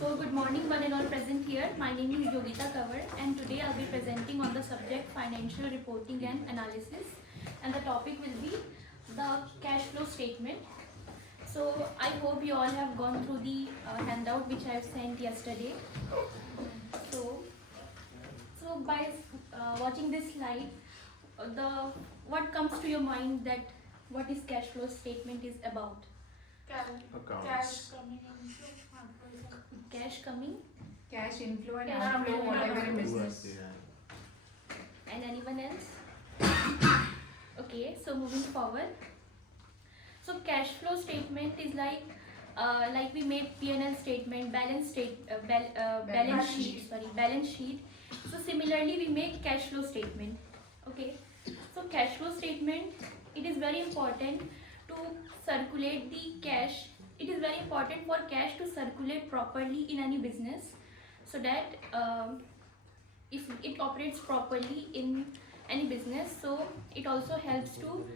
So good morning one and all present here. My name is Yogita Kavar and today I'll be presenting on the subject financial reporting and analysis, and the topic will be the cash flow statement. So I hope you all have gone through the handout which I have sent yesterday. So by watching this slide, the what comes to your mind that what is cash flow statement is about? Accounts. Cash coming Cash inflow and Cash outflow, inflow and whatever in outflow. business. and anyone else? Okay, so moving forward. So cash flow statement is like we make P&L statement, balance sheet. So similarly we make cash flow statement. Okay, so cash flow statement, it is very important to circulate the cash. It is very important for cash to circulate properly in any business, so that if it operates properly in any business, so it also helps to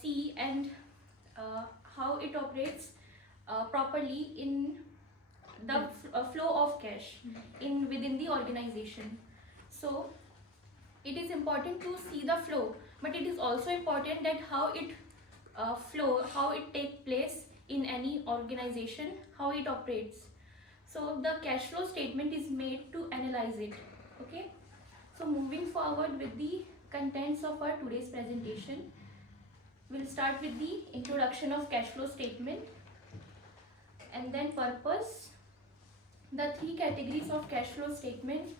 see and how it operates properly in the flow of cash in within the organization. So it is important to see the flow, but it is also important that how it how it take place in any organization, how it operates. So the cash flow statement is made to analyze it. Okay, so moving forward with the contents of our today's presentation, we'll start with the introduction of cash flow statement, and then purpose, the three categories of cash flow statement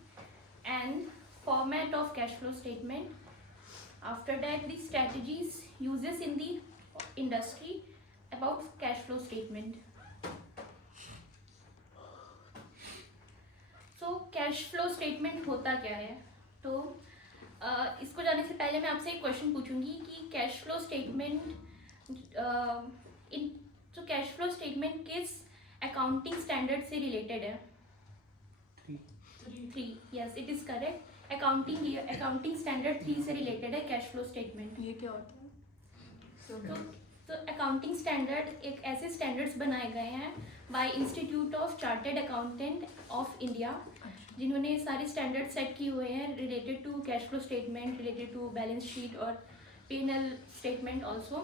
and format of cash flow statement. After that, the strategies uses in the industry about cash flow statement. So cash flow statement होता क्या है? तो इसको जानने से पहले मैं आपसे एक क्वेश्चन पूछूंगी कि cash flow statement cash flow statement किस अकाउंटिंग स्टैंडर्ड से रिलेटेड है? Three, yes it is correct. Accounting standard 3 से रिलेटेड है कैश फ्लो स्टेटमेंट. ये क्या होता है? तो अकाउंटिंग स्टैंडर्ड एक ऐसे स्टैंडर्ड्स बनाए गए हैं by Institute of Chartered Accountant of India, जिन्होंने सारे स्टैंडर्ड सेट किए हुए हैं related to cash flow statement, related to balance sheet और P&L स्टेटमेंट ऑल्सो.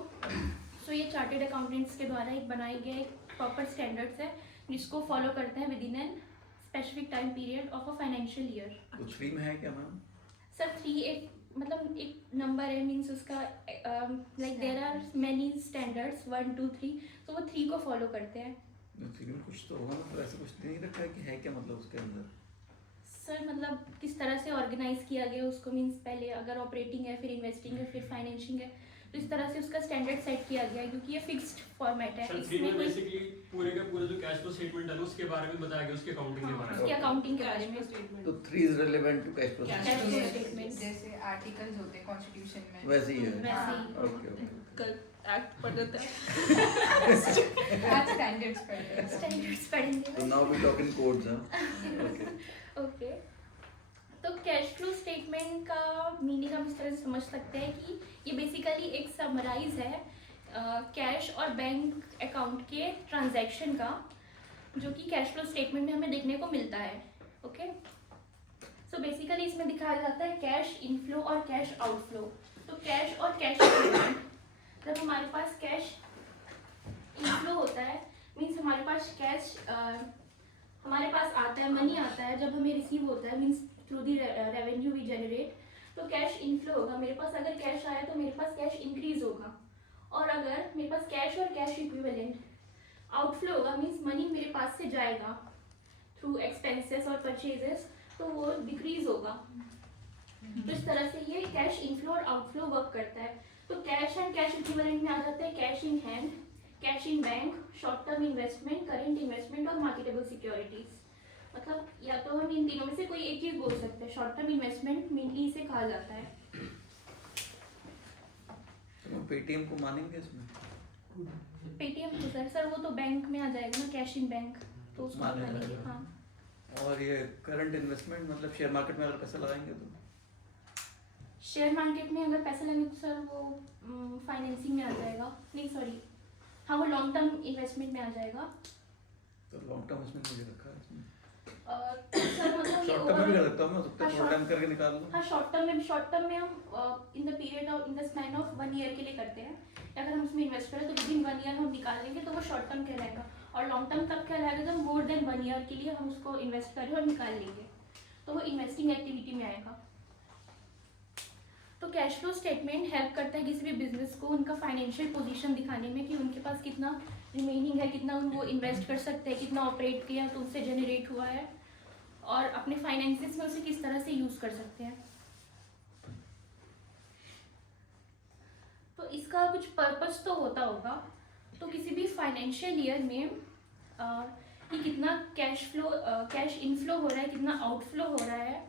सो ये चार्टर्ड अकाउंटेंट्स के द्वारा एक बनाए गए प्रॉपर स्टैंडर्ड्स है जिसको फॉलो करते हैं with in an specific time period of a financial year. तो 3 में है क्या मैम? सर 3 एक मतलब एक नंबर है, मीन्स उसका like there are many standards 1 2 3, तो वो 3 को फॉलो करते हैं. 3 में कुछ तो होगा, मतलब ऐसा कुछ नहीं रखा है कि है क्या मतलब उसके अंदर? सर मतलब किस तरह से ऑर्गेनाइज किया गया उसको, मीन्स पहले अगर ऑपरेटिंग है, फिर इन्वेस्टिंग है, फिर फाइनेंशिंग है, तो इस तरह से उसका स्टैंडर्ड सेट किया गया है क्योंकि ये फिक्स्ड फॉर्मेट है. इसमें कोई बेसिकली पूरे का पूरा जो कैश फ्लो स्टेटमेंट है उसके बारे में बताया गया, उसके अकाउंटिंग के बारे में. उसकी अकाउंटिंग के बारे में. तो 3 is relevant to cash flow Cash flow statement. जैसे आर्टिकल्स होते हैं कॉन्स्टिट्यूशन में, वैसे ही है. वैसे ही. Okay okay. कल एक्ट पढ़ रहे थे. आज स्टैंडर्ड्स पढ़ते हैं. स्टैंडर्ड्स पढ़ेंगे. तो now we talk in codes. Okay okay, तो कैश फ्लो स्टेटमेंट का मीनिंग हम इस तरह से समझ सकते हैं कि ये बेसिकली एक समराइज है कैश और बैंक अकाउंट के ट्रांजैक्शन का, जो कि कैश फ्लो स्टेटमेंट में हमें देखने को मिलता है. ओके, सो बेसिकली इसमें दिखाया जाता है कैश इनफ्लो और कैश आउटफ्लो. तो कैश और कैश आउटफ्लो, जब हमारे पास कैश इनफ्लो होता है मीन्स हमारे पास कैश हमारे पास आता है, मनी आता है, जब हमें रिसीव होता है means through the revenue we generate, तो कैश इनफ्लो होगा. मेरे पास अगर कैश आया तो मेरे पास कैश इंक्रीज होगा, और अगर मेरे पास कैश और कैश इक्विवेलेंट आउटफ्लो होगा मीन्स मनी मेरे पास से जाएगा थ्रू एक्सपेंसेस और परचेजेस, तो वो डिक्रीज होगा. तो इस तरह से ये कैश इनफ्लो और आउटफ्लो वर्क करता है. तो कैश एंड कैश इक्विवेलेंट में आ जाता है cash in hand, cash in bank, short term investment, current investment और मार्केटेबल सिक्योरिटीज. मतलब या तो हम इन तीनों में से कोई एक चीज बोल सकते हैं. शॉर्ट टर्म इन्वेस्टमेंट मेनली इसे कहा जाता है. तो पेटीएम को मानेंगे इसमें? पेटीएम तो सर वो तो बैंक में आ जाएगा ना, कैश इन बैंक, तो उसको मानेगा. मानेंगे. हाँ, और ये करंट इन्वेस्टमेंट मतलब शेयर मार्केट में अगर पैसा लगाएंगे तो? शेयर मार्केट में अगर पैसा लेंगे तो सर वो फाइनेंसिंग में आ जाएगा. नहीं सॉरी, हाँ वो लॉन्ग टर्म इन्वेस्टमेंट में आ जाएगा. तो लॉन्ग टर्म इसमें मुझे रखा है इसमें सर मतलब ये शॉर्ट टर्म में भी over- कर सकता हूँ मैं, हो सकता है हाँ, थोड़ा टाइम करके निकाल लूँ। हाँ शॉर्ट टर्म में हम in the period of in the span of 1 year के लिए करते हैं। अगर हम उसमें इन्वेस्ट करें तो विदिन 1 ईयर हम निकाल लेंगे तो वो शॉर्ट टर्म कहलाएगा। और लॉन्ग टर्म कब कहलाएगा जब मोर देन 1 ईयर के लिए हम उसको इन्वेस्ट करें और निकाल लेंगे, तो वो इन्वेस्टिंग एक्टिविटी में आएगा। तो कैश फ्लो स्टेटमेंट हेल्प करता है किसी भी बिजनेस को उनका फाइनेंशियल पोजीशन दिखाने में कि उनके पास कितना रिमेनिंग है, कितना वो इन्वेस्ट कर सकते हैं, कितना ऑपरेट किया तो उससे जनरेट हुआ है, और अपने फाइनेंसेस में उसे किस तरह से यूज़ कर सकते हैं। तो इसका कुछ पर्पस तो होता होगा। तो किसी भी फाइनेंशियल ईयर में कि कितना कैश इनफ्लो हो रहा है, कितना आउटफ्लो हो रहा है,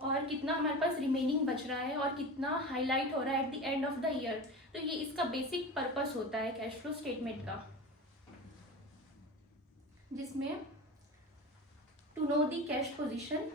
और कितना हमारे पास रिमेनिंग बच रहा है, और कितना हाईलाइट हो रहा है at the end of the year. तो ये इसका बेसिक पर्पस होता है कैश फ्लो स्टेटमेंट का, जिसमें to know the cash position.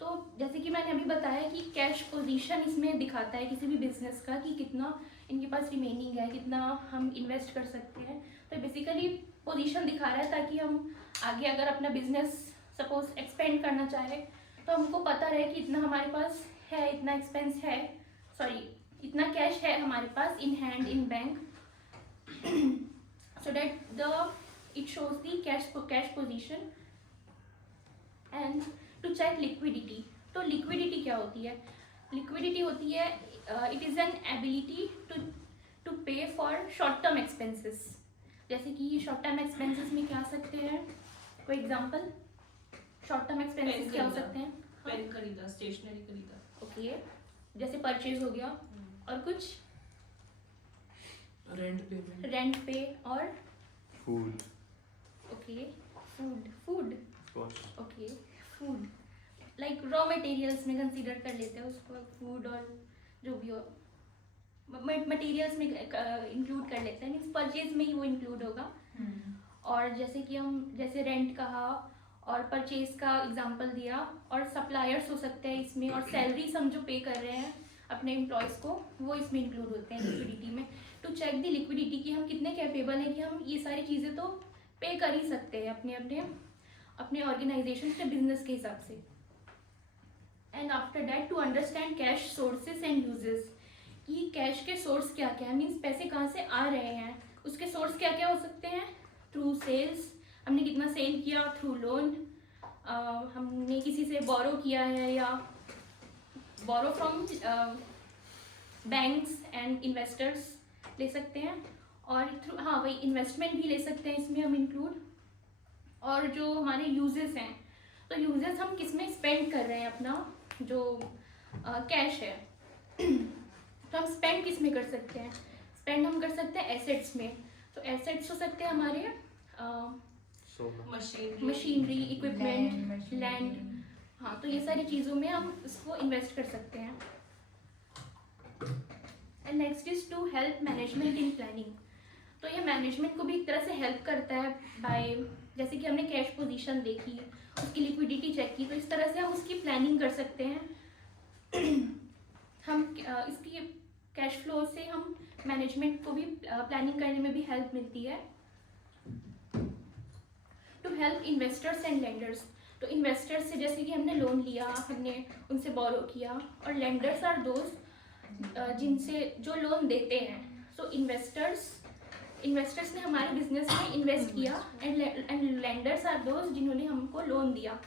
तो जैसे कि मैंने अभी बताया कि कैश पोजीशन इसमें दिखाता है किसी भी बिजनेस का कि कितना इनके पास रिमेनिंग है, कितना हम इन्वेस्ट कर सकते हैं। तो बेसिकली पोजीशन दिखा रहा है ताकि हम आगे अगर अपना बिजनेस सपोज एक्सपेंड करना चाहे तो हमको पता रहे कि इतना हमारे पास है, इतना एक्सपेंस है, इतना कैश है हमारे पास in hand in bank, so that it shows the cash position and to check liquidity। तो liquidity क्या होती है? liquidity होती है it is an ability to pay for short term expenses। जैसे कि short term expenses में क्या आ सकते हैं, कोई एग्जांपल? शॉर्ट टर्म एक्सपेंसेस क्या हो सकते हैं? पेन खरीदा, स्टेशनरी खरीदा। ओके, जैसे परचेज हो गया, और कुछ रेंट पेमेंट। रेंट पे, और food okay food cost. Okay food like raw materials में कंसीडर कर लेते हैं उसको, फूड और जो भी हो मटेरियल्स में इंक्लूड कर लेते हैं, मीन्स परचेज में ही वो इंक्लूड होगा। और जैसे कि हम जैसे रेंट कहा और परचेज का एग्जांपल दिया, और सप्लायर्स हो सकते हैं इसमें, और सैलरीज हम जो पे कर रहे हैं अपने एम्प्लॉयज़ को वो इसमें इंक्लूड होते हैं लिक्विडिटी में। टू चेक द लिक्विडिटी कि हम कितने कैपेबल हैं कि हम ये सारी चीज़ें तो पे कर ही सकते हैं अपने ऑर्गेनाइजेशन के बिजनेस के हिसाब से। And after that to understand cash sources and uses, कि कैश के सोर्स क्या क्या है, मीन्स पैसे कहाँ से आ रहे हैं, उसके सोर्स क्या क्या हो सकते हैं। थ्रू सेल्स, हमने कितना सेल किया, थ्रू लोन, हमने किसी से बोरो किया है या borrow from banks and investors ले सकते हैं, और थ्रू वही इन्वेस्टमेंट भी ले सकते हैं इसमें हम इंक्लूड। और जो हमारे यूजेस हैं, तो यूजेस हम किस में स्पेंड कर रहे हैं अपना जो कैश है, तो हम स्पेंड किस में कर सकते हैं? स्पेंड हम कर सकते हैं एसेट्स में। तो एसेट्स हो सकते हैं हमारे मशीनरी, इक्विपमेंट, लैंड। हाँ, तो ये सारी चीज़ों में हम इसको इन्वेस्ट कर सकते हैं। And next is to help management in planning. तो ये मैनेजमेंट को भी एक तरह से हेल्प करता है बाय, जैसे कि हमने कैश पोजीशन देखी, उसकी लिक्विडिटी चेक की, तो इस तरह से हम उसकी प्लानिंग कर सकते हैं। हम इसकी कैश फ्लो से हम मैनेजमेंट को भी प्लानिंग करने में भी हेल्प मिलती है। To help investors and lenders, तो इन्वेस्टर्स से जैसे कि हमने लोन लिया, हमने उनसे बोरो किया, और लेंडर्स आर दोस्त जिनसे जो लोन देते हैं। सो इन्वेस्टर्स ने हमारे बिजनेस में इन्वेस्ट किया, एंड लेंडर्स आर दोस्त जिन्होंने हमको लोन दिया।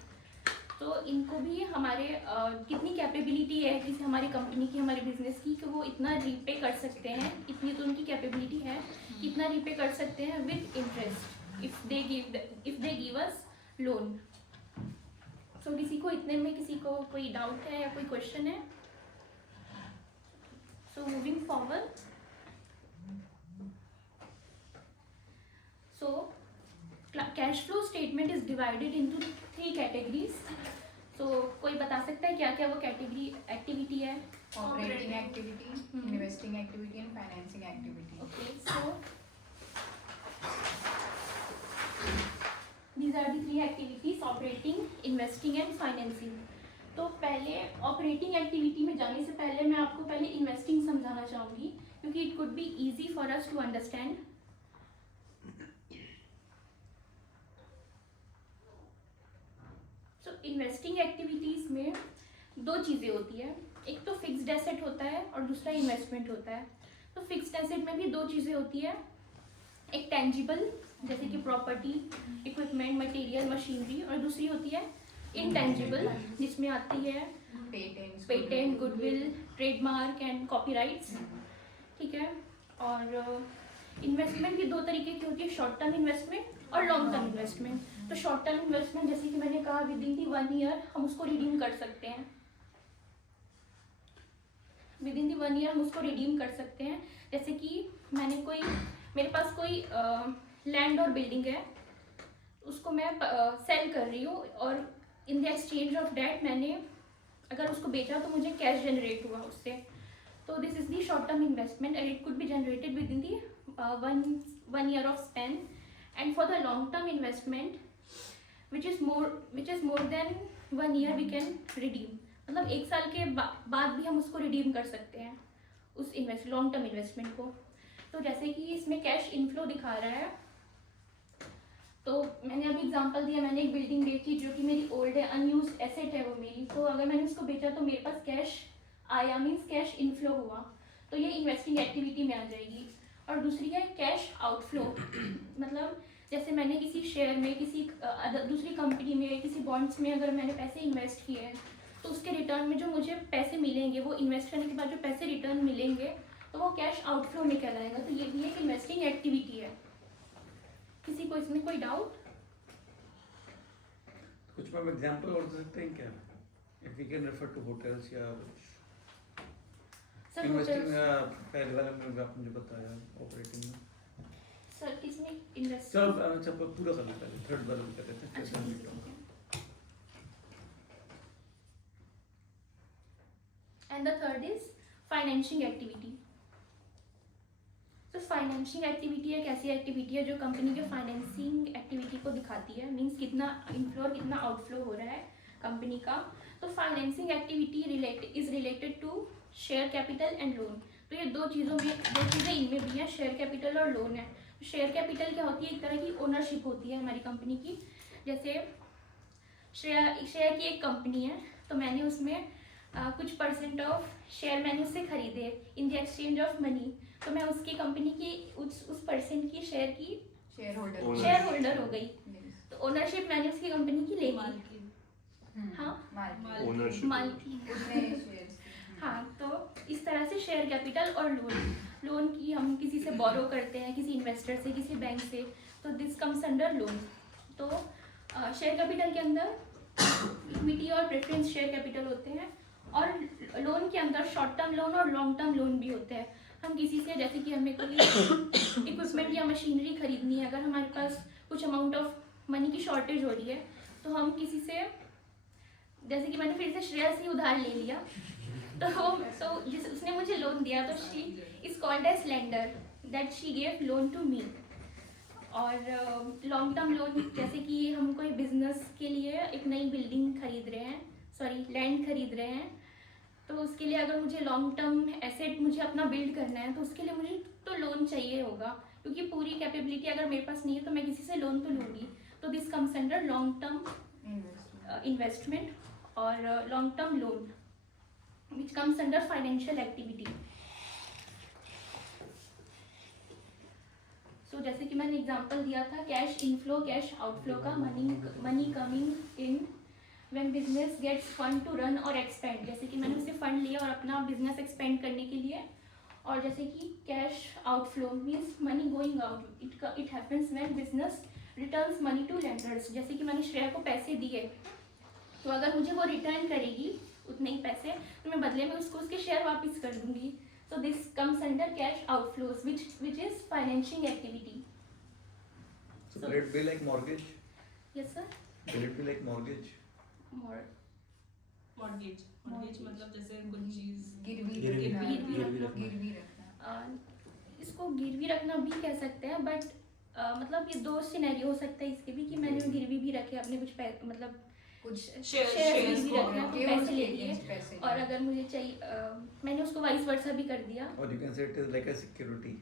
तो इनको भी हमारे कितनी कैपेबिलिटी है किसी हमारी कंपनी की, हमारे बिजनेस की, कि वो इतना रीपे कर सकते हैं, इतनी तो उनकी कैपेबिलिटी है, कितना रीपे कर सकते हैं with interest if they give us loan. So किसी को इतने में किसी को कोई डाउट है या कोई क्वेश्चन है? So moving forward, so cash flow statement is divided into 3 categories. तो कोई बता सकता है क्या क्या वो कैटेगरी एक्टिविटी है? Operating activity, investing activity and financing activity. Okay, so these are the 3 activities: operating, investing and financing। तो पहले ऑपरेटिंग एक्टिविटी में जाने से पहले मैं आपको पहले इन्वेस्टिंग समझाना चाहूँगी, क्योंकि it could be easy for us to understand. Investing activities में दो चीज़ें होती है, एक तो फिक्स्ड एसेट होता है और दूसरा इन्वेस्टमेंट होता है। तो फिक्स्ड एसेट में भी दो चीज़ें होती है, एक टेंजिबल जैसे कि प्रॉपर्टी, इक्विपमेंट, मटेरियल, मशीनरी, और दूसरी होती है इनटेंजिबल जिसमें आती है patent, goodwill, trademark and copyrights. ठीक है। और इन्वेस्टमेंट की दो तरीके की होती है, शॉर्ट टर्म इन्वेस्टमेंट और लॉन्ग टर्म इन्वेस्टमेंट। तो शॉर्ट टर्म इन्वेस्टमेंट जैसे कि मैंने कहा विद इन दी 1 ईयर हम उसको रिडीम कर सकते हैं, विद इन दी 1 ईयर हम उसको रिडीम कर सकते हैं। जैसे कि मेरे पास कोई लैंड और बिल्डिंग है, उसको मैं सेल कर रही हूँ और in the exchange of debt मैंने अगर उसको बेचा तो मुझे कैश जनरेट हुआ उससे। तो this is the short term investment and it could be generated with in the 1 year of span. And for the long term investment which is more than 1 year we can redeem, मतलब 1 साल के बाद भी हम उसको redeem कर सकते हैं उस लॉन्ग टर्म इन्वेस्टमेंट को। तो जैसे कि इसमें कैश इनफ्लो दिखा रहा है, तो मैंने अभी एग्जांपल दिया, मैंने एक बिल्डिंग बेची जो कि मेरी ओल्ड है, अनयूज्ड एसेट है वो मेरी, तो अगर मैंने उसको बेचा तो मेरे पास कैश आया, मीन्स कैश इनफ्लो हुआ, तो ये इन्वेस्टिंग एक्टिविटी में आ जाएगी। और दूसरी है कैश आउटफ्लो, मतलब जैसे मैंने किसी शेयर में, किसी दूसरी कंपनी में, किसी बॉन्ड्स में अगर मैंने पैसे इन्वेस्ट किए हैं तो उसके रिटर्न में जो मुझे पैसे मिलेंगे, वो इन्वेस्ट करने के बाद जो पैसे रिटर्न मिलेंगे तो वो कैश आउटफ्लो में कहलाएगा। तो ये भी एक इन्वेस्टिंग एक्टिविटी है। किसी को इसमें कोई डाउट? कुछ मैम एग्जांपल और दे सकते हैं क्या? If we can refer to hotels या सर इन्वेस्टिंग होटल्स, पहले वाले में आपने जो बताया ऑपरेटिंग में। सर किसमें इन्वेस्ट? चलो अच्छा पूरा कर लेते हैं, थर्ड वाला भी कर लेते हैं। अच्छा फिर ठीक है। And the third is financing activity. तो फाइनेंशिंग एक्टिविटी एक ऐसी एक्टिविटी है जो कंपनी के फाइनेंसिंग एक्टिविटी को दिखाती है, मींस कितना इनफ्लो और कितना आउटफ्लो हो रहा है कंपनी का। तो financing activity is related to share capital and loan. तो ये दो चीज़ें इनमें भी हैं, शेयर कैपिटल और लोन है। शेयर कैपिटल क्या होती है? एक तरह की ओनरशिप होती है हमारी कंपनी की। जैसे शेयर की एक कंपनी है तो मैंने उसमें कुछ परसेंट ऑफ शेयर मैंने उससे खरीदे इन द एक्सचेंज ऑफ मनी, तो मैं उसकी कंपनी की उस परसेंट की शेयर की शेयर होल्डर हो गई। तो ओनरशिप मैंने उसकी कंपनी की ले ली। हाँ, मालिकी। हाँ, तो इस तरह से शेयर कैपिटल और लोन की हम किसी से बोरो करते हैं, किसी इन्वेस्टर से, किसी बैंक से, तो दिस कम्स अंडर लोन। तो शेयर कैपिटल के अंदर इक्विटी और प्रेफरेंस शेयर कैपिटल होते हैं, और लोन के अंदर शॉर्ट टर्म लोन और लॉन्ग टर्म लोन भी होते हैं। हम किसी से, जैसे कि हमें कोई इक्विपमेंट या मशीनरी खरीदनी है, अगर हमारे पास कुछ अमाउंट ऑफ मनी की शॉर्टेज हो रही है तो हम किसी से, जैसे कि मैंने फिर से श्रेया से उधार ले लिया, तो उसने मुझे लोन दिया, तो she is called as lender, that she gave loan to me. और लॉन्ग टर्म लोन, जैसे कि हम कोई बिजनेस के लिए एक नई बिल्डिंग खरीद रहे हैं, लैंड खरीद रहे हैं, तो उसके लिए अगर मुझे लॉन्ग टर्म एसेट मुझे अपना बिल्ड करना है तो उसके लिए मुझे तो लोन चाहिए होगा, क्योंकि पूरी कैपेबिलिटी अगर मेरे पास नहीं है तो मैं किसी से लोन तो लूँगी। तो this comes under long term investment और long term loan which comes under financial activity. So जैसे कि मैंने एग्जांपल दिया था कैश इनफ्लो, कैश आउटफ्लो का, money coming in when business gets fund to run और एक्सपेंड। जैसे कि मैंने उससे फंड लिया और अपना बिजनेस एक्सपेंड करने के लिए। और जैसे कि cash outflow means money going out, it happens when business returns money to lenders. जैसे कि मैंने श्रेया को पैसे दिए, तो अगर मुझे वो रिटर्न करेगी उतने ही पैसे, तो मैं बदले में उसको उसके शेयर वापस कर दूंगी। So this comes under cash outflows, which is financing activity. So will it be like mortgage? Yes sir. Will it be like mortgage? Mortgage मतलब जैसे कुछ चीज गिरवी रखना। इसको गिरवी रखना भी कह सकते हैं, बट मतलब ये दो सिनेरियो हो सकते हैं इसके भी, कि मैंने गिरवी भी रखे अपने कुछ मतलब कुछ शेयर गिरवी रखे, अपने पैसे ले लिए, और अगर मुझे चाहिए मैंने उसको वाइस वर्सा भी कर दिया। Or you can say it is like a security.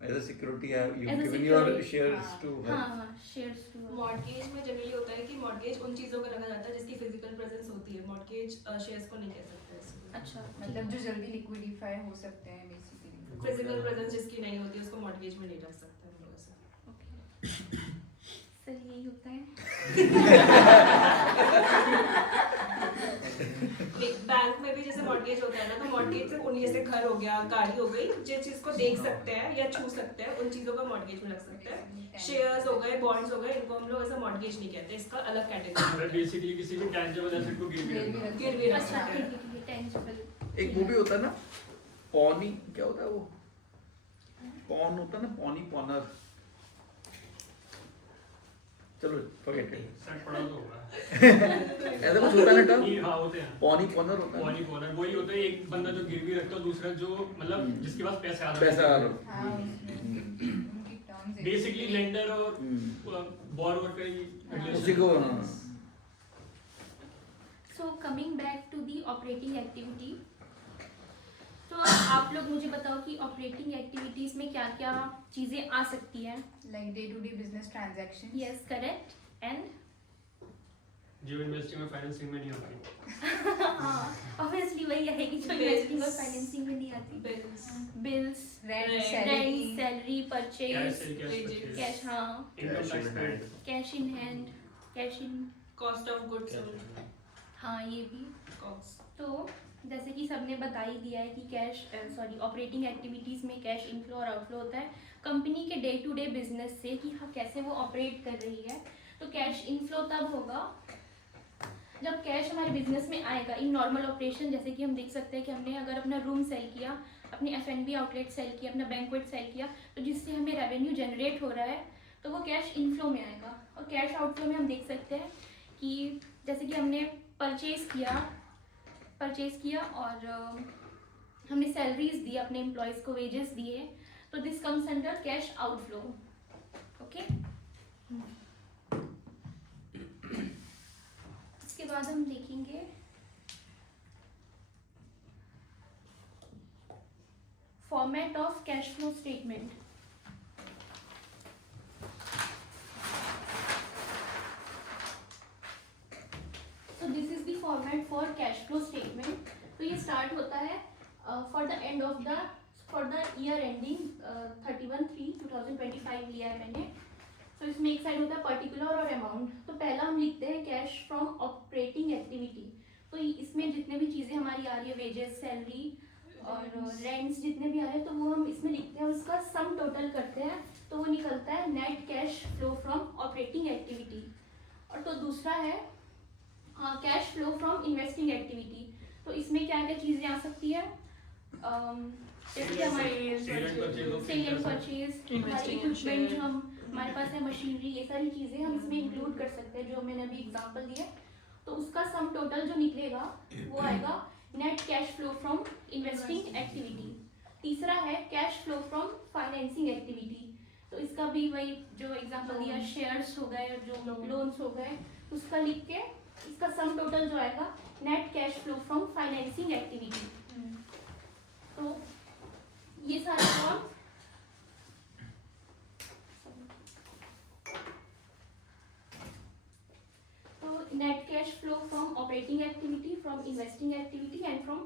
As a security, you've As a given your security, shares हाँ. to हाँ her. हाँ शेयर्स टू मॉर्गेज में जनरली होता है कि मॉर्गेज उन चीजों का रखा जाता है जिसकी फिजिकल प्रेजेंस होती है, मॉर्गेज शेयर्स को नहीं कह सकते इसको। अच्छा मतलब जो जल्दी लिक्विडिफाई हो सकते हैं बेसिकली। फिजिकल प्रेजेंस जिसकी नहीं होती उसको मॉर्गेज में नहीं रख सकते हम लोग ऐसे। ओके सर यही होता है। एक बैंक में भी जैसे मॉर्गेज होता है ना, तो मॉर्गेज सिर्फ उन जैसे घर हो गया, गाड़ी हो गई, जिस चीज को देख सकते हैं या छू सकते हैं उन चीजों का मॉर्गेज में रख सकते हैं। शेयर्स हो गए, बॉन्ड्स हो गए, इनको हम लोग ऐसा मॉर्गेज नहीं कहते, इसका अलग कैटेगरी बेसिकली किसी भी टैंजिबल एसेट को गिरवी रखना। गिरवी रख अच्छा सकते हैं। ठीक है टेंजिबल। एक वो भी होता है ना, पॉनी, क्या होता है वो? पॉन होता है ना, पॉनी, पॉनर। चलो फॉरगेट इट। सेट पड़ा तो होगा। ऐसा कुछ होता है ना टर्म? ये हाँ होते हैं। पॉनी, पॉनर होता है। पॉनी पॉनर वही होता है, एक बंदा जो गिरवी रखता है, दूसरा जो मतलब जिसके पास पैसे आ रहे पैसा आ हैं। रहा हाँ उसमें उनकी टर्म्स बेसिकली लेंडर और बोरोवर का ही उसी को, हाँ. So coming back to the operating activity, तो आप लोग मुझे बताओ कि ऑपरेटिंग एक्टिविटीज में क्या क्या चीजें आ सकती हैं। Like day to day business transactions. Yes correct and जो इन्वेस्टिंग में फाइनेंसिंग में नहीं होती। ऑब्वियसली वही है कि जो इन्वेस्टिंग और फाइनेंसिंग में नहीं आती। Bills, bills, rent, Rent, salary, salary, cash purchase, से कैश wages. purchase, कैश, हाँ income tax paid, cash in hand, cash in, cost of goods sold, हाँ ये भी। कॉस्ट। तो जैसे कि सबने बता ही दिया है कि कैश ऑपरेटिंग एक्टिविटीज़ में कैश इनफ्लो और आउटफ्लो होता है कंपनी के डे टू डे बिजनेस से कि हाँ कैसे वो ऑपरेट कर रही है। तो कैश इनफ्लो तब होगा जब कैश हमारे बिजनेस में आएगा इन नॉर्मल ऑपरेशन। जैसे कि हम देख सकते हैं कि हमने अगर अपना रूम सेल किया, अपने F&B आउटलेट सेल किया, अपना बैंक्वेट सेल किया, तो जिससे हमें रेवेन्यू जनरेट हो रहा है तो वो कैश इनफ्लो में आएगा। और कैश आउटफ्लो में हम देख सकते हैं कि जैसे कि हमने परचेज किया और हमने सैलरीज दी, अपने एम्प्लॉयज़ को वेजेस दिए, तो this comes under cash outflow. Okay, इसके बाद हम देखेंगे format of cash flow statement. So this is the format for cash flow statement. तो ये स्टार्ट होता है for the end of the for the year ending 31/3/2025 लिया है मैंने। तो इसमें एक साइड होता है पर्टिकुलर और अमाउंट। तो पहला हम लिखते हैं कैश फ्रॉम ऑपरेटिंग एक्टिविटी। तो इसमें जितने भी चीज़ें हमारी आ रही है, वेजेस, सैलरी और रेंट्स जितने भी आ रहे हैं, तो वो हम इसमें लिखते हैं, उसका सम टोटल करते हैं, तो वो निकलता है net cash flow from operating activity. और तो दूसरा है cash flow from investing activity. तो इसमें क्या क्या चीज़ें आ सकती है, जैसे कि हमारे सेल एंड परचेज, हमारे इक्विपमेंट जो हमारे पास है, मशीनरी, ये सारी चीज़ें हम इसमें इंक्लूड कर सकते हैं जो मैंने अभी एग्जांपल दिए। तो उसका सम टोटल जो निकलेगा वो आएगा net cash flow from investing activity. तीसरा है cash flow from financing activity. तो इसका भी वही जो एग्जांपल दिया, शेयर्स हो गए, जो लोन्स हो गए, उसका लिख के इसका सम टोटल जो आएगा net cash flow from financing activity. तो ये सारे फॉर्म तो net cash flow from operating activity, from investing activity and from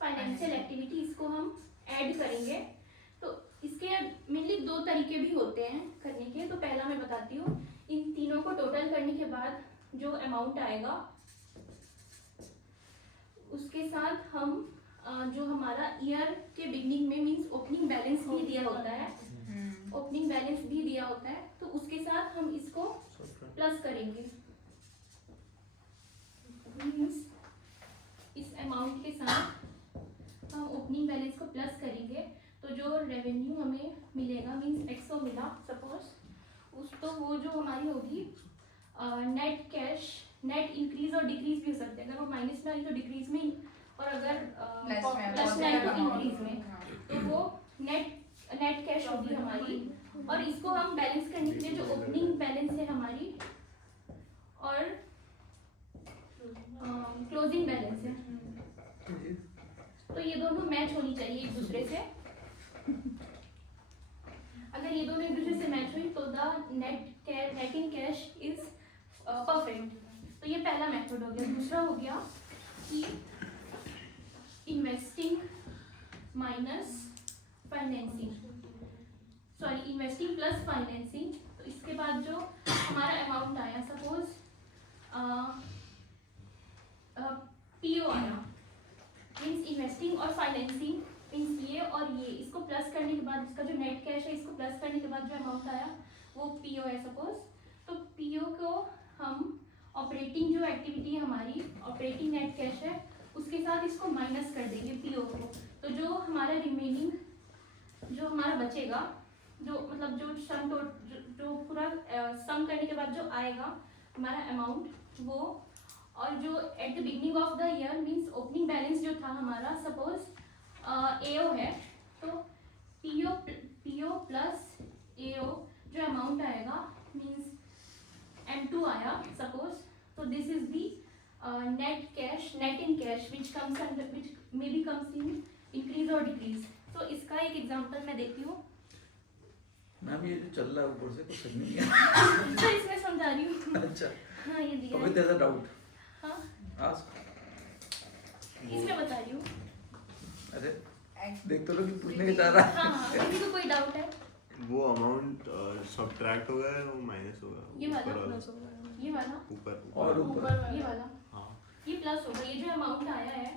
financial activity, इसको हम ऐड करेंगे। तो इसके मेनली दो तरीके भी होते हैं करने के। तो पहला मैं बताती हूँ, इन तीनों को टोटल करने के बाद जो अमाउंट आएगा उसके साथ हम जो हमारा ईयर के बिगनिंग में मींस ओपनिंग बैलेंस भी दिया होता है, ओपनिंग बैलेंस भी दिया होता है, तो उसके साथ हम इसको प्लस करेंगे। मींस इस अमाउंट के साथ हम ओपनिंग बैलेंस को प्लस करेंगे, तो जो रेवेन्यू हमें मिलेगा मींस 100 मिला सपोज, उस तो वो जो हमारी होगी नेट कैश, नेट इंक्रीज और डिक्रीज भी हो सकते हैं। अगर वो माइनस में आई तो डिक्रीज में, और अगर प्लस में आई तो इंक्रीज में, तो वो नेट कैश होगी हमारी। और इसको हम बैलेंस करने के लिए जो ओपनिंग बैलेंस है हमारी और क्लोजिंग बैलेंस है, तो ये दोनों मैच होनी चाहिए एक दूसरे से। परफेक्ट। तो ये पहला मेथड हो गया। दूसरा हो गया कि investing minus financing, sorry investing plus financing. तो इसके बाद जो हमारा अमाउंट आया, सपोज पीओ आया, मीन्स इन्वेस्टिंग और फाइनेंसिंग, मीन्स ये और ये, इसको प्लस करने के बाद इसका जो नेट कैश है, इसको प्लस करने के बाद जो अमाउंट आया वो पीओ है सपोज। तो पीओ को हम ऑपरेटिंग जो एक्टिविटी है हमारी, ऑपरेटिंग नेट कैश है, उसके साथ इसको माइनस कर देंगे पीओ को। तो जो हमारा रिमेनिंग जो हमारा बचेगा, जो मतलब जो सम जो पूरा सम करने के बाद जो आएगा हमारा अमाउंट वो, और जो eight the beginning of the year means opening balance जो था हमारा, सपोज एओ है, तो पीओ प्लस एओ जो अमाउंट आएगा मीन्स M2 आया सपोज। तो this is the net cash, net in cash which comes under, which may be comes in increase और डिक्रीज। तो इसका एक एग्जांपल मैं देती हूँ। मैम ये जो चल रहा है ऊपर से कुछ समझ नहीं आ तो इसमें समझा रही हूँ। अच्छा, हाँ ये दिया अभी है। there's a doubt. हाँ Ask. इसमें बता रही हूँ। अरे देख तो लो कि पूछने के चाह रहा है। हाँ हाँ, किसी को कोई डाउट है? वो अमाउंट सब्ट्रैक्ट होगा या वो माइनस होगा? ये वाला ऊपर प्लस होगा, ये वाला ऊपर और ऊपर ये वाला हाँ ये प्लस होगा। ये जो अमाउंट आया है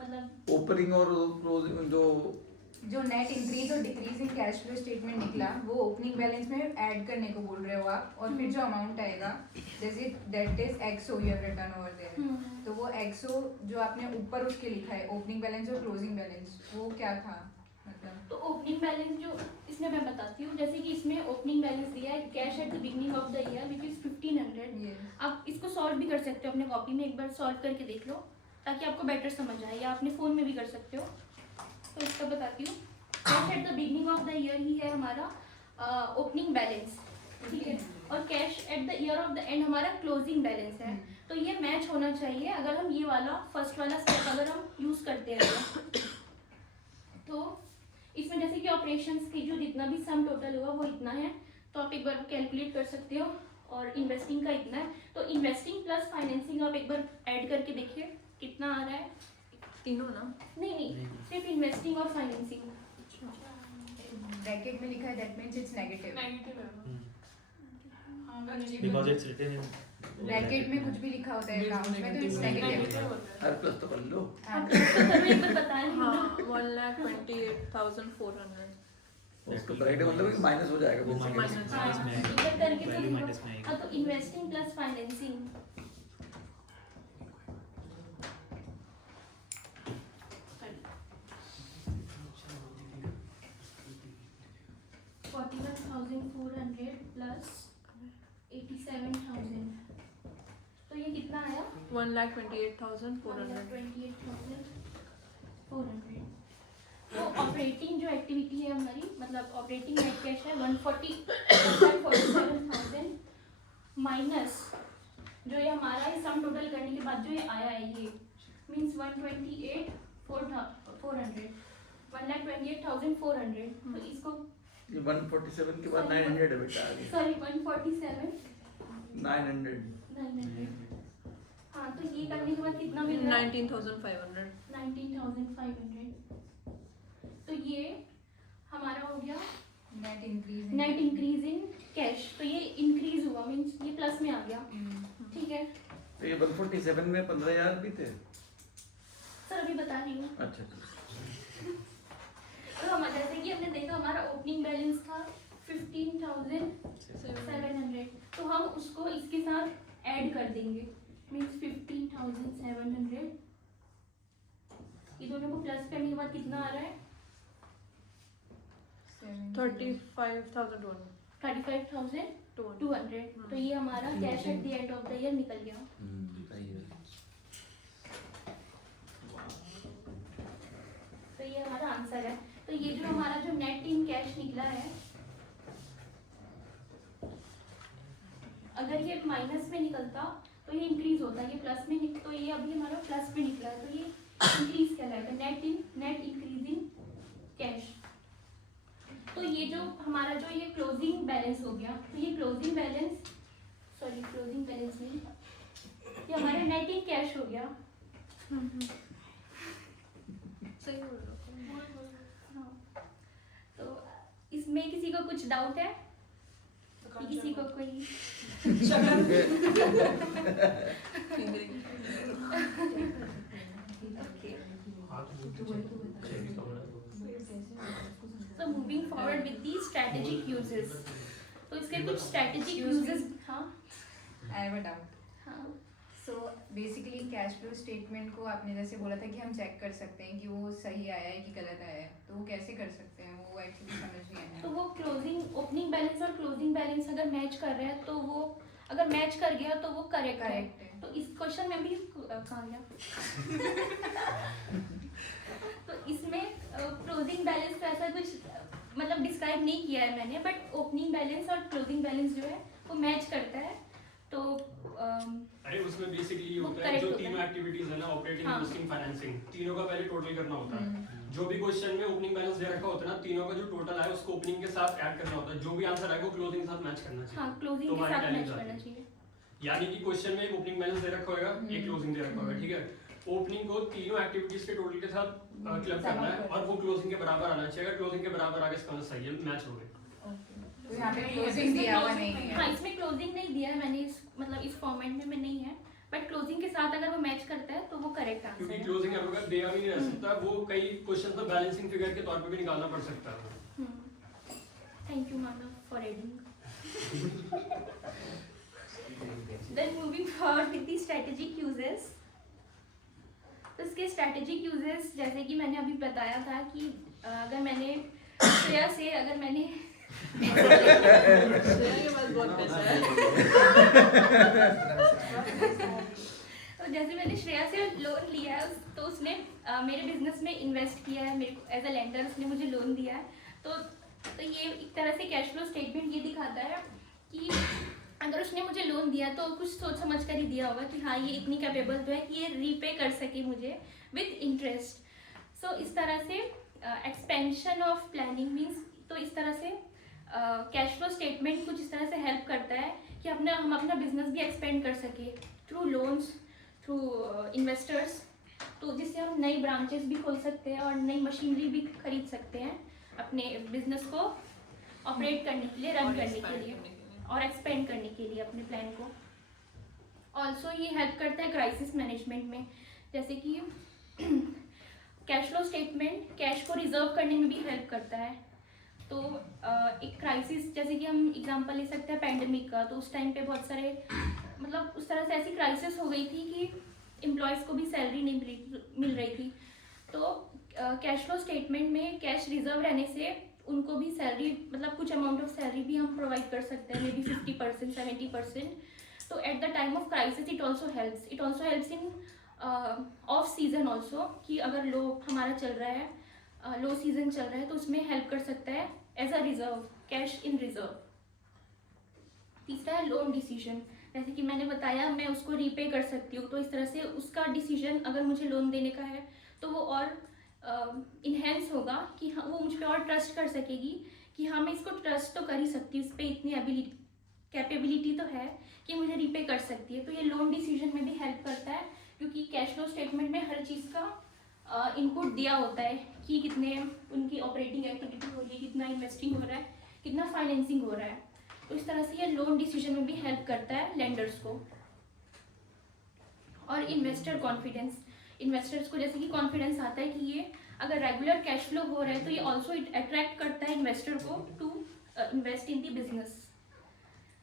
मतलब ओपनिंग और क्लोजिंग जो नेट इंक्रीज और decrease in cash flow statement निकला वो ओपनिंग बैलेंस में ऐड करने को बोल रहे हो आप, और फिर जो अमाउंट आएगा जैसे that is XO you have written over there, तो वो एक्सओ जो आपने ऊपर उसके लिखा है ओपनिंग बैलेंस और क्लोजिंग बैलेंस, वो क्या था मतलब? तो ओपनिंग बैलेंस जो इसमें मैं बताती हूँ, जैसे कि इसमें ओपनिंग बैलेंस दिया है cash at the beginning of the year which is 1500। ये आप इसको सॉल्व भी कर सकते हो अपने कॉपी में, एक बार सॉल्व करके देख लो ताकि आपको बेटर समझ आए, या अपने फ़ोन में भी कर सकते हो। तो इसका बताती हूँ, cash at the beginning of the year ही है हमारा ओपनिंग बैलेंस, ठीक है, और cash at the year of the end हमारा क्लोजिंग बैलेंस है। तो ये मैच होना चाहिए। अगर हम ये वाला फर्स्ट वाला स्टेप अगर हम यूज़ करते हैं तो इसमें जैसे कि ऑपरेशंस की जो जितना भी सम टोटल हुआ वो इतना है, तो आप एक बार कैलकुलेट कर सकते हो, और इन्वेस्टिंग का इतना है। तो इन्वेस्टिंग प्लस फाइनेंसिंग आप एक बार ऐड करके देखिए कितना आ रहा है। तीनों ना? नहीं, सिर्फ इन्वेस्टिंग और फाइनेंसिंग। ब्रैकेट में लिखा है that means it's negative. Negative है ना? हाँ because it's written in bracket में कुछ भी लिखा होता है अकाउंट में तो इट्स नेगेटिव। नेगेटिव होता है। हर प्लस तो कर लो। हाँ तो करो एक बार बता रही हूँ। हाँ 1,28,400। उसको ब्रैकेट मतलब कि माइनस हो जाएगा वो basically। minus हाँ, में आएगा। इधर करके तो Value देखो। minus में आएगा। हाँ, तो इन्वेस्टिंग प्लस फाइनेंसिंग 41,400 प्लस 87,000, तो ये कितना आया? 1,28,400। 28,400। तो ऑपरेटिंग जो एक्टिविटी है हमारी, मतलब ऑपरेटिंग नेट कैश है 147,000 माइनस जो ये हमारा है सम टोटल करने के बाद जो ये आया है ये मीन्स 128,400, 1,28,400। तो इसको ये 147 के बाद 900 है बेटा आगे। सॉरी 147 900 900। हाँ, तो ये करने के बाद कितना मिल रहा है? 19,500। 19,500। तो ये हमारा हो गया net increase net increase in cash. तो ये इंक्रीज हुआ मीन्स ये प्लस में आ गया, ठीक है। तो ये 147 में 15,000 भी थे। सर अभी बता रही हूँ। अच्छा तो हम जैसे कि हमने देखा हमारा ओपनिंग बैलेंस था 15,700, तो हम उसको इसके साथ ऐड कर देंगे मीन्स 15,700। ये दोनों को प्लस करने के बाद कितना आ रहा है? 35,200। 35,200। तो ये हमारा cash at the end of the year निकल गया। सही है। तो ये हमारा आंसर है। तो ये जो हमारा जो नेट इन कैश निकला है, अगर ये माइनस में निकलता तो ये इंक्रीज होता, ये प्लस में तो ये अभी हमारा प्लस में निकला है, तो ये इंक्रीज कहलाएगा, नेट इंक्रीज इन कैश। तो ये जो हमारा जो ये क्लोजिंग बैलेंस हो गया, तो ये क्लोजिंग बैलेंस बैलेंसिंग, ये हमारा नेट इन कैश हो गया। सही बोल रहे हो। हाँ, तो इसमें किसी को कुछ डाउट है कि किसी को कोई So moving forward with the strategic uses, तो इसके कुछ strategic uses, हाँ I have a doubt. हाँ so basically cash flow statement को आपने जैसे बोला था कि हम चेक कर सकते हैं कि वो सही आया है कि गलत आया है, तो वो कैसे कर सकते हैं, वो एक्चुअली समझ नहीं आया। तो वो क्लोजिंग ओपनिंग बैलेंस और क्लोजिंग बैलेंस अगर मैच कर रहे हैं तो वो अगर मैच कर गया तो वो करेक्ट है। करेक्ट है। तो इस क्वेश्चन में भी कहाँ गया तो इसमें क्लोजिंग बैलेंस का ऐसा कुछ मतलब डिस्क्राइब नहीं किया है मैंने, बट ओपनिंग बैलेंस और क्लोजिंग बैलेंस जो है वो मैच करता है। तो अरे उसमें बेसिकली ये वो होता है correct जो होता तीनों है। एक्टिविटीज है ना, ऑपरेटिंग, हाँ। इन्वेस्टिंग, फाइनेंसिंग, तीनों का पहले टोटल करना होता है। जो भी क्वेश्चन में ओपनिंग बैलेंस दे रखा होता है ना, तीनों का जो टोटल है उसको ओपनिंग के साथ ऐड करना होता है, जो भी आंसर आएगा वो क्लोजिंग के साथ मैच करना चाहिए। हाँ, क्लोजिंग तो के हमारी साथ tally मैच जाती करना है। चाहिए। यानी कि क्वेश्चन में एक ओपनिंग बैलेंस दे रखा होगा, एक क्लोजिंग दे रखा होगा, ठीक है। ओपनिंग को तीनों एक्टिविटीज के टोटल के साथ क्लब करना है और वो क्लोजिंग के बराबर आना चाहिए। अगर क्लोजिंग के बराबर आगे इसका मतलब सही है, मैच हो गए। तो यहाँ पे क्लोजिंग दिया हुआ नहीं है। हाँ, इसमें क्लोजिंग नहीं दिया है मैंने, इस मतलब इस फॉर्मेट में नहीं है, बट क्लोजिंग के साथ अगर वो मैच करता है तो वो करेक्ट आंसर क्योंकि है। क्लोजिंग अगर दिया भी नहीं रह सकता, वो कई क्वेश्चन में बैलेंसिंग फिगर के तौर पे भी निकालना पड़ सकता है। Thank you Manav for adding. Then moving forward with the strategic uses, तो इसके strategic uses जैसे कि मैंने अभी बताया था कि अगर मैंने श्रेया से अगर मैंने श्रेया के पास बहुत पैसा है। तो जैसे मैंने श्रेया से लोन लिया है तो उसने मेरे बिजनेस में इन्वेस्ट किया है, मेरे एज अ लेंडर उसने मुझे लोन दिया है। तो ये एक तरह से कैश फ्लो स्टेटमेंट ये दिखाता है कि अगर उसने मुझे लोन दिया तो कुछ सोच समझ कर ही दिया होगा कि हाँ ये इतनी कैपेबल तो है कि ये रीपे कर सके मुझे विथ इंटरेस्ट। सो इस तरह से एक्सपेंशन ऑफ प्लानिंग मीन्स, तो इस तरह से कैश फ्लो स्टेटमेंट कुछ इस तरह से हेल्प करता है कि हम अपना बिजनेस भी एक्सपेंड कर सके थ्रू लोन्स, थ्रू इन्वेस्टर्स, तो जिससे हम नई ब्रांचेस भी खोल सकते हैं और नई मशीनरी भी खरीद सकते हैं अपने बिजनेस को ऑपरेट करने के लिए, रन करने के लिए और एक्सपेंड करने के लिए अपने प्लान को। ऑल्सो ये हेल्प करता है क्राइसिस मैनेजमेंट में, जैसे कि कैश फ्लो स्टेटमेंट कैश को रिजर्व करने में भी हेल्प करता है। तो एक क्राइसिस, जैसे कि हम एग्जांपल ले सकते हैं पैंडेमिक का, तो उस टाइम पे बहुत सारे मतलब उस तरह से ऐसी क्राइसिस हो गई थी कि एम्प्लॉयज़ को भी सैलरी नहीं मिल रही थी। तो कैश फ्लो स्टेटमेंट में कैश रिजर्व रहने से उनको भी सैलरी मतलब कुछ अमाउंट ऑफ सैलरी भी हम प्रोवाइड कर सकते हैं, मे बी 50%, 70%। तो at the time of crisis it also helps in off season also, कि अगर लो हमारा चल रहा है, लो सीजन चल रहा है तो उसमें हेल्प कर सकता है as a reserve, cash in reserve. तीसरा है लोन डिसीजन, जैसे कि मैंने बताया मैं उसको रीपे कर सकती हूँ, तो इस तरह से उसका डिसीजन अगर मुझे लोन देने का है तो वो और इन्हेंस होगा कि हाँ वो मुझ पर और ट्रस्ट कर सकेगी कि हाँ मैं इसको ट्रस्ट तो कर ही सकती हूँ, इस पर इतनी कैपेबिलिटी तो है कि मुझे रीपे कर सकती है। तो ये लोन डिसीजन में भी हेल्प करता है, क्योंकि कैश फ्लो स्टेटमेंट में हर चीज़ का इनपुट दिया होता है कि कितने उनकी ऑपरेटिंग एक्टिविटी हो रही है, कितना इन्वेस्टिंग हो रहा है, कितना फाइनेंसिंग हो रहा है। तो इस तरह से ये लोन डिसीजन में भी हेल्प करता है लेंडर्स को। और इन्वेस्टर कॉन्फिडेंस, इन्वेस्टर्स को जैसे कि कॉन्फिडेंस आता है कि ये अगर रेगुलर कैश फ्लो हो रहा है तो ये ऑल्सो इट अट्रैक्ट करता है इन्वेस्टर को to invest in the business.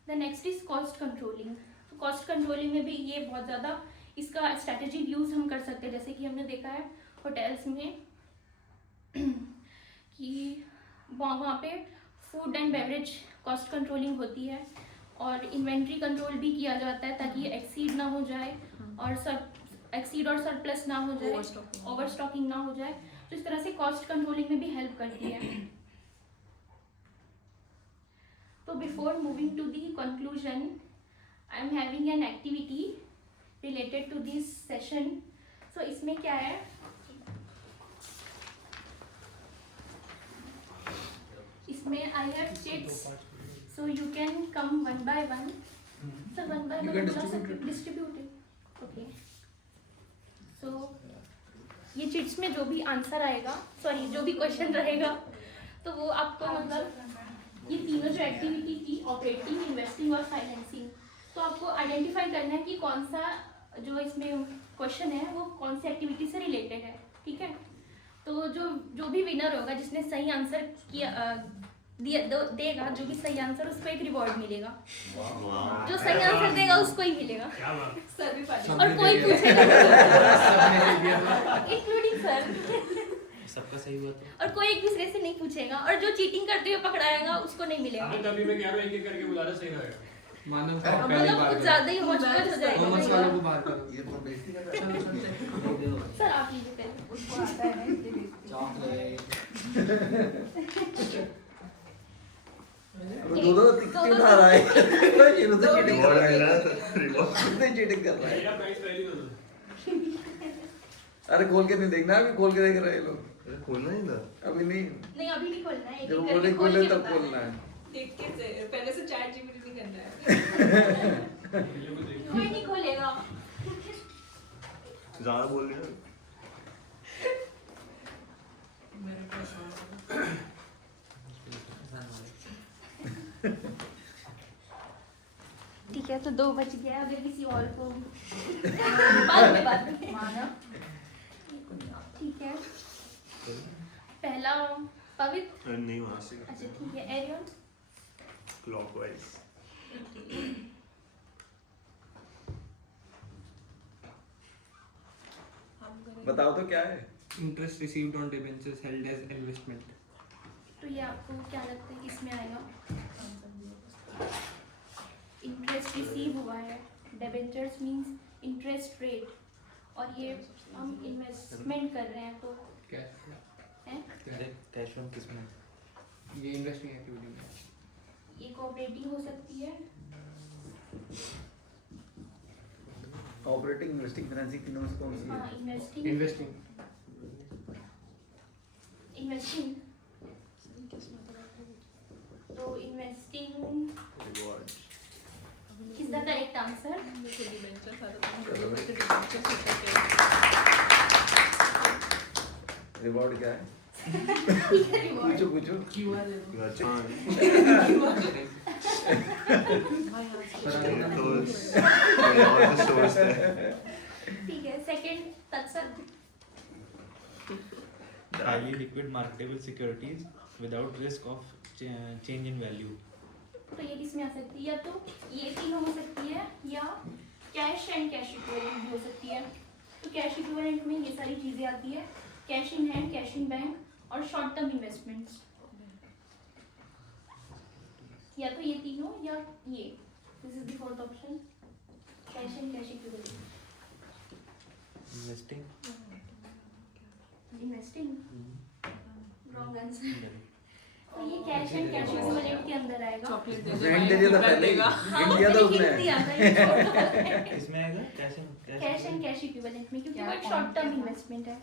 The next is cost controlling. तो कॉस्ट कंट्रोलिंग में भी ये बहुत ज़्यादा इसका स्ट्रैटेजिक यूज़ हम कर सकते हैं, जैसे कि हमने देखा है होटल्स में कि वहाँ पे food and beverage cost controlling होती है और इन्वेंट्री कंट्रोल भी किया जाता है ताकि ये एक्सीड ना हो जाए और एक्सीड और सरप्लस ना हो जाए, ओवर स्टॉकिंग ना हो जाए। तो इस तरह से कॉस्ट कंट्रोलिंग में भी हेल्प करती है। तो before moving to the conclusion, I am having an activity related to this session. So इसमें क्या है, इसमें I have chits, so you can come one by one sir one by You one can बुला distribute सकते it. Distributed okay so ये chits में जो भी आंसर आएगा सॉरी जो भी क्वेश्चन रहेगा तो वो आपको मतलब ये तीनों जो एक्टिविटी थी ऑपरेटिंग इन्वेस्टिंग और फाइनेंसिंग तो आपको आइडेंटिफाई करना है कि कौन सा जो इसमें क्वेश्चन है वो कौन सी एक्टिविटी से रिलेटेड है ठीक है तो जो भी विनर होगा जिसने सही आंसर किया देगा जो भी सही आंसर उसको एक रिवॉर्ड मिलेगा जो सही आंसर देगा उसको ही मिलेगा क्या बात सर भी पार्टी और कोई पूछेगा इंक्लूडिंग सर सबका सही हुआ तो और कोई एक दूसरे से नहीं पूछेगा और जो चीटिंग करते हुए पकड़ाएगा उसको नहीं मिलेगा अबे तभी मैं कह रहा हूँ एक एक करके बुलाना सही रहेगा मानव को अब पहली मतलब बार कुछ ज्यादा ही हॉस्पिटल हो कॉमर्स वालों को जाएगा बाहर करो। ये तो बेइज्जती कर रहा सर आप लीजिए पहले उसको आता है ना इसलिए बेइज्जती। है दो तिक्की उठा रहा है ये तो चीटिंग कर रहा है रिवॉर्ड कितने चीटिंग कर रहा है मेरा प्राइस पहले दो अरे खोल के नहीं देखना अभी खोल के देख रहे हैं ये लोग खोलना ही था अभी नहीं नहीं अभी नहीं खोलना है एक जब एक बोले करके खोल खोले के तब बताना खोलना है देख के पहले से चैट जीपीटी नहीं करना है कोई नहीं खोलेगा ज्यादा बोल रहे हैं ठीक है तो 2 बज गया अगर किसी और को बाद में मानव ठीक है पहला पवित्र नहीं वहाँ से अच्छा ठीक है एरियन क्लॉकवाइज बताओ तो क्या है interest received on debentures held as investment. तो ये आपको क्या लगता है किसमें आएगा इंटरेस्ट रिसीव हुआ है डिबेंचर्स मींस इंटरेस्ट रेट और ये हम इन्वेस्टमेंट कर रहे हैं तो कैश हैं कैश फ्रॉम किसमें ये इन्वेस्टिंग एक्टिविटी में ये कोऑपरेटिंग हो सकती है ऑपरेटिंग इन्वेस्टिंग फाइनेंसिंग तीनों में से कौन सी हाँ है इन्वेस्टिंग इन्वेस्टिंग इन्वेस्टिंग तो investing reward is the correct answer reward क्या है ठीक है रिवॉर्ड पूछो पूछो क्यूआर अच्छा है तो और सोर्स है ठीक है सेकंड तत्सत highly liquid marketable securities without risk of change in value तो ये किसमें आ सकती है या तो ये तीनों हो सकती है या कैश एंड कैश इक्विवेलेंट भी हो सकती है तो कैश इक्विवेलेंट में ये सारी चीजें आती है cash in hand cash in bank और शॉर्ट टर्म इन्वेस्टमेंट्स या तो ये तीनों या ये this is the fourth option cash and cash equivalent investing investing wrong answer तो ये कैश एंड कैश इक्विवेलेंट के अंदर आएगा चॉकलेट रेंट दे दिया था पहले इंडिया तो उसने किसमें आएगा कैश एंड कैश इक्विवेलेंट में क्योंकि वो एक क्या शॉर्ट टर्म point है? इन्वेस्टमेंट है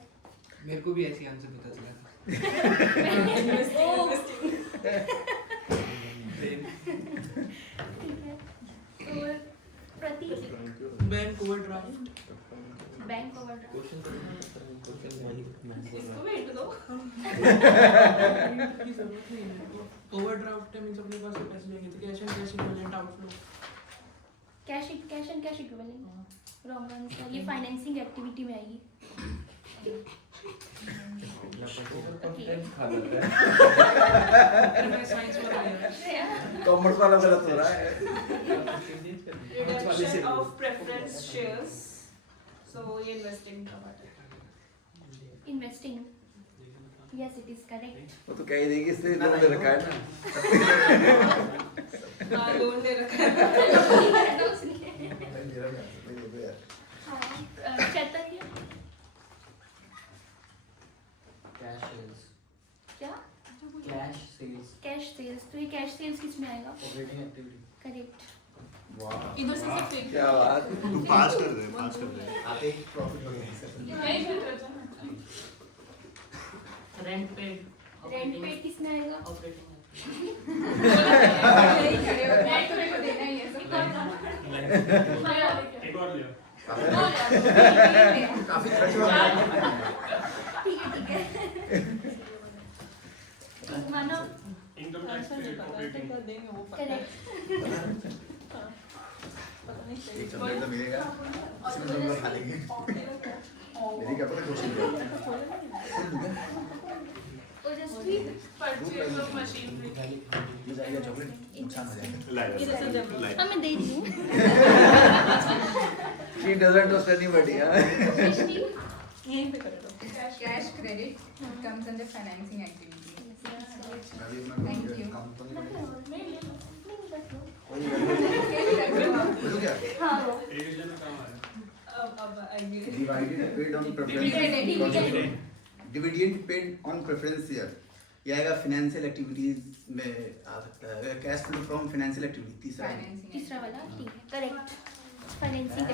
मेरे को भी ऐसी आंसर पता चला था। ठीक है तो प्रतीक बैंक ओवरड्राफ्ट बैंक ओवरड्राफ्ट इसको भेज दो ओवरड्राफ्ट मींस अपने पास पैसे लेंगे तो cash and cash equivalent outflow cash and cash equivalent wrong answer ये फाइनेंसिंग एक्टिविटी में आएगी ओके मैं साइंस में आया कॉमर्स वाला गलत हो रहा है redemption of preference shares so ये इन्वेस्टिंग का पार्ट है investing yes it is correct वो तो कह ही देगी इससे लोन ले रखा है ना हाँ लोन ले रखा है चैतन्य कैश सेल्स क्या कैश सेल्स कैश सेल्स तो ये कैश सेल्स किस में आएगा ऑपरेटिंग एक्टिविटी करेक्ट वाह इधर से सब फेंक क्या बात तू पास कर दे आते ही प्रॉफिट हो गया रेंट पे रेंट पे किस में आएगा ऑपरेटिंग यही खड़े हो गए, तो मेरे को देना ही है सब। एक और लिया काफी खर्च हुआ ठीक है वन ऑफ इनकम टैक्स पे ऑपरेटिंग करेक्ट एक चॉकलेट तो मिलेगा इसमें दोनों खा लेंगे मेरी क्या पता खुशी है ओजस्वी परचेज ऑफ मशीनरी ये जाएगा चॉकलेट नुकसान हो जाएगा लाइक मैं दे दूँ she doesn't trust anybody सृष्टि यहीं पे कर दो Cash credit comes under financing activity. Thank you. बोलो क्या हाँ एक जन में काम आया अब आएंगे Dividend paid on preference. Dividend paid on preference year. ये आएगा फाइनेंशियल एक्टिविटीज में आ सकता है cash flow from financial activity तीसरा है। Financing. तीसरा वाला ठीक है करेक्ट फाइनेंसिंग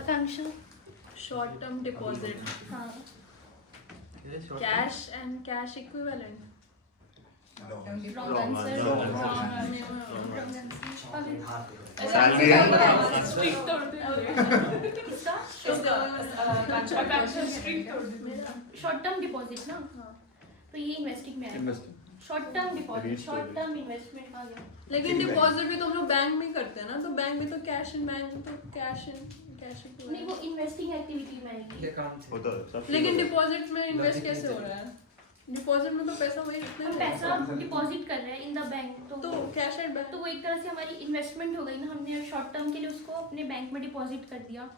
आकांक्षा शॉर्ट टर्म डिपॉजिट हाँ cash and cash equivalent Long-term Wrong deposit. answer. Wrong Wrong answer. answer. Strict तोड़ दे किसका स्ट्रिक्ट तोड़ दे शॉर्ट टर्म डिपॉजिट ना तो ये इन्वेस्टिंग में आएगा short term deposit short term investment आ गया लेकिन डिपॉजिट भी तो हम लोग बैंक में करते हैं ना तो बैंक में तो कैश इन बैंक तो कैश नहीं वो इन्वेस्टिंग एक्टिविटी में आएगी ये काम से होता है सब लेकिन डिपॉजिट में इन्वेस्ट कैसे हो रहा है डिपॉजिट में तो पैसा वही हम इतना पैसा डिपॉजिट कर रहे हैं इन द बैंक तो कैश एंड बैंक तो वो एक तरह से हमारी इन्वेस्टमेंट हो गई ना हमने शॉर्ट टर्म के लिए उसको अपने बैंक में डिपॉजिट कर दिया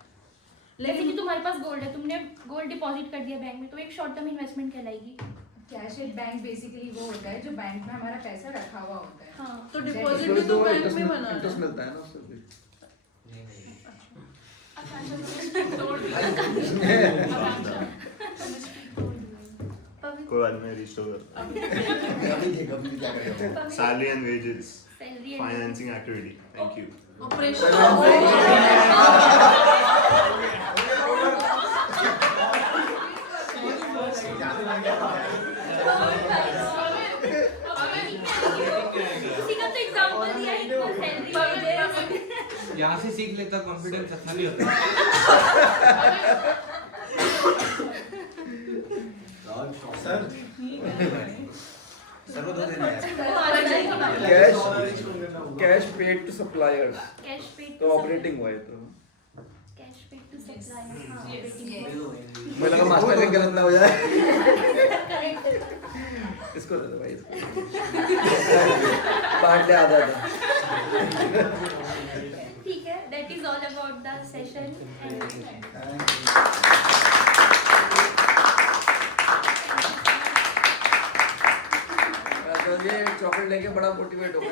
जैसे कि तुम्हारे पास गोल्ड है तुमने गोल्ड डिपॉजिट कर दिया बैंक में तो एक शॉर्ट टर्म इन्वेस्टमेंट कहलाएगी Cash at bank basically वो होता है जो बैंक में हमारा पैसा रखा हुआ होता है. हाँ तो डिपॉजिट भी तो बैंक में बना इंटरेस्ट है मिलता है ना उससे भी कोई बात नहीं रीच होगा अभी देखो अभी क्या करेगा। Salary and wages salary financing activity thank you operation किसी का तो एग्जांपल दिया ही तो सैलरी वेजेस यहाँ से सीख लेता कॉन्फिडेंस अच्छा नहीं होता सर सर को दो देना यार। Cash paid to suppliers cash paid तो ऑपरेटिंग हुआ है तो कैश पेड टू सप्लायर हाँ Yes. मुझे लगा मास्टर का गलत ना हो जाए करेक्ट इसको दे दो भाई इसको बांट ले आधा आधा ठीक है that is all about the session तो ये चॉकलेट लेके बड़ा मोटिवेट हो गया